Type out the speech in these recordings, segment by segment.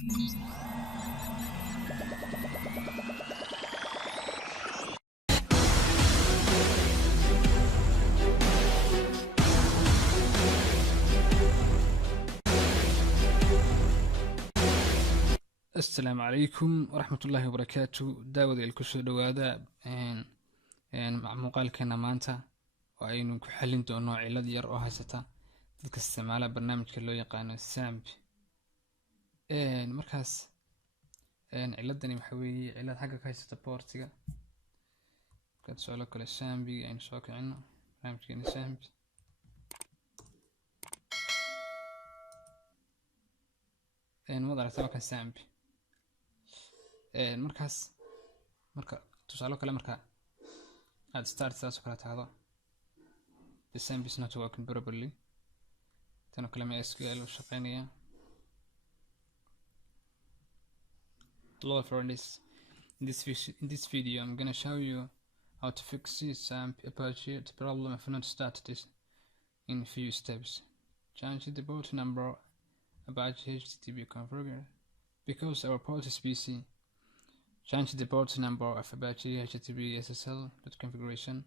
السلام عليكم ورحمة الله وبركاته. داود الكسو دوادا مع مقالكنا مانتا وأينو كحلين دونو علاد ير أو هايستا dadka isticmaala barnaamijka loo yaqaano XAMP. markaas ciladani waxa weeye cilad xagga ka haysta portiga kad soo la kala XAMP aynu soo kicino barnaamijkeena XAMP wada aragtay kan XAMP markaas marka tusaale kale marka aad start saas kala taado the XAMP is not working properly تانو كلامي SQL وشقينية. Hello friends, in this video I'm gonna show you how to fix XAMP apache problem if not started this in few steps. Change the port number apache HTTP configure because our port is PC. Change the port number of apache HTTP SSL.configuration.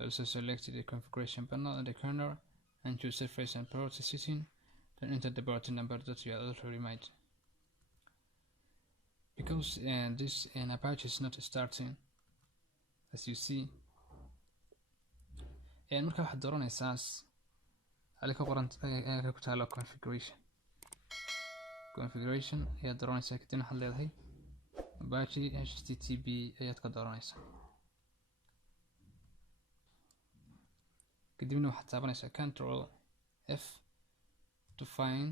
Also select the configuration panel in the corner and choose surface and port setting, then enter the port number that you already made. Because this apache is not starting, as you see, marka waxaad dooranaysaas halka ku taalo configuration ayaad dooranaysaa kadibna waxaad leedahay apache HTTP ayaad ka dooranaysaa kadibna waxaad taabanaysaa Ctrl F to find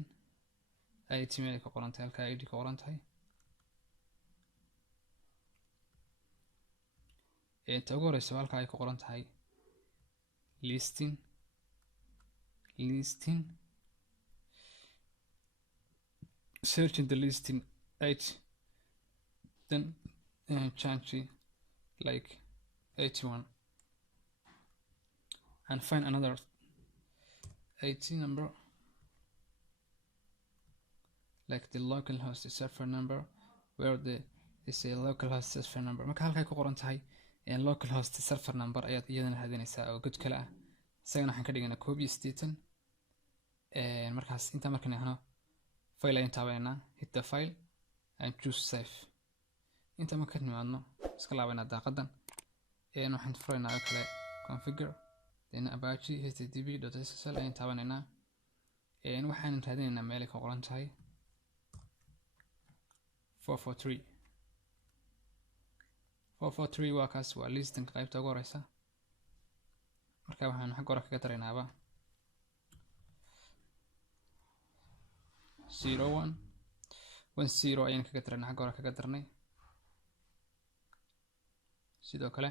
id meel ka qoran tahay halka id ka qoran tahay ta ugu horeysa halka ay ka qoran tahay listing search in the listing id then change like 81 and find another 80 number like the local host server number where the is a local host server number marka halka ay ku qoran tahay local host server number ayaad iyadana hadinaysaa oo god kale ah isagana waxaan ka dhiganaa copy station markaas inta markaan ahno file ayaan taabanaa hit the file and choose save inta markaan nimaadno iska laabanaa daaqadan waxaan furaynaa oo kale configure then apache http.ssl ayaan taabanayna waxaan raadinaynaa meel ay ka qoran tahay 443 waa kaas waa listing qaybta ugu horeysa marka waxaan xagga hore kaga daraynaaba 0110 ayaan kaga daraynaa xagga hore kaga darnay sidoo kale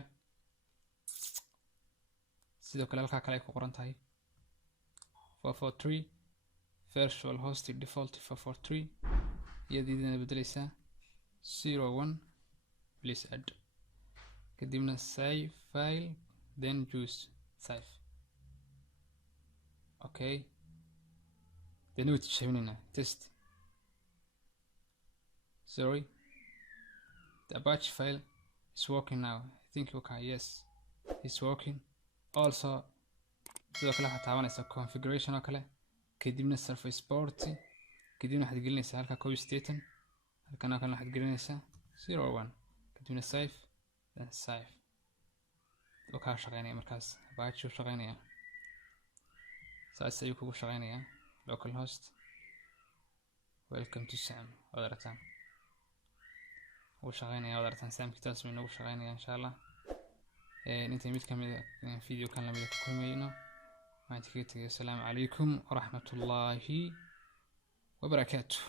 halka kale ay ku qoran tahay 443 virtual host default 443 iyadina bedelaysaa 01 please add kadibna save file then choose save okay then we checkina test sorry the apache file is working now I think okay yes it's working also sidoo kale waxaad taabanaysaa configuration oo kale kadibna surface port kadibna waxaad gelinaysaa halka copy station halkan waxaad gelinaysaa 01 kadibna save then save ka shaqeynaya markaas apache u shaqeynaya saas ayuu kugu shaqeynaya localhost welcome to XAMP wadaratan u shaqeynaya wadaratan XAMP kitaas way nagu shaqeynaya insha Allah inta mid kamid ah video kan lamid ku kulmayno maanta ka tagay assalamu alaykum wa rahmatullahi wa barakatuh.